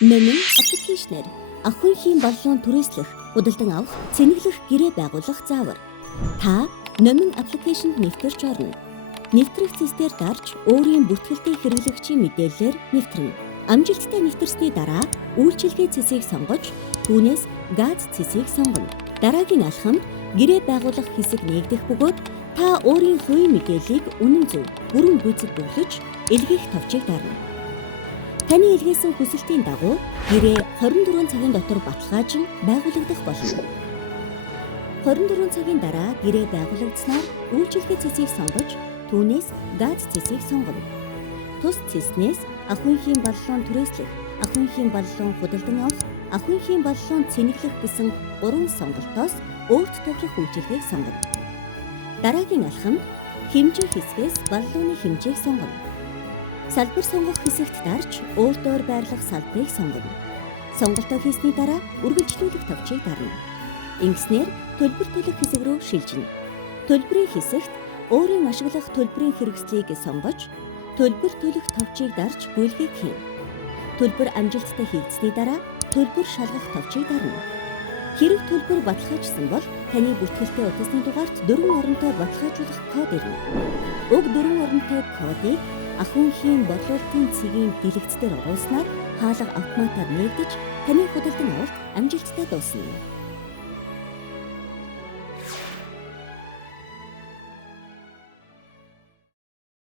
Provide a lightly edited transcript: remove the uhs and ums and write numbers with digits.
Номин аппликейшнээр ахуйхийн боллон түрээслэх, худалдан авах, цэнэглэх гэрээ байгуулах заавар. Та номин аппликейшнд нэвтэрч орно. Нэвтрэх цэсээр дарж өөрийн бүртгэлтэй хэрэглэгчийн мэдээллээр нэвтрэнэ. Амжилттай нэвтэрсний дараа үйлчилгээ цэсийг сонгож, түүнээс газ цэсийг сонгоно. Дараагийн алхамд гэрээ байгуулах хэсэг нээгдэх бөгөөд та өөрийн хувийн мэдээллийг үнэн зөв, бүрэн гүйцэд бүглэж, илгээх товчийг дарна. Таны илгээсэн хүсэлтийн дагуу гэрээ 24 цагийн дотор баталгаажин байгуулагдах болно. 24 цагийн дараа гэрээ байгуулагдсанаар үйлчилгээ цэсийг сонгож, түүнээс газ цэсийг сонгоно. Тус цэснээс ахуйхийн боллон түрээслэх, ахуйхийн боллон худалдан авах, ахуйхийн боллон цэнэглэх гэсэн 3 сонголтоос өөрт тохирох үйлчилгээг сонгоно. Дараагийн алхамд хэмжээ хэсгээс боллооны хэмжээг сонгоно. Салбар сонгох хэсэгт дарж өөртөө байрлах салбарыг сонгоно. Сонголтоо хийсний дараа үргэлжлүүлэх товчийг дарна. Ингэснээр төлбөр төлөх хэсэг рүү шилжинэ. Төлбөрийн хэсэгт өөрийн ашиглах төлбөрийн хэрэгслийг сонгож, төлбөр төлөх товчийг дарж гүйлгээг хийнэ. Төлбөр амжилттай хийгдсэний дараа төлбөр шалгах товчийг дарна. Хэрэг төлбөр баталгаажсан бол таны бүртгэлтэй утасны дугаарт 4 оронтой баталгаажуулах код ирнэ. Уг 4 оронтой кодыг ахуйхийн бодлуулалтын цэгийн дэлгэцээр оруулснаар хаалга автоматар нээгдэж таны худалдан авалт амжилттай дуусна.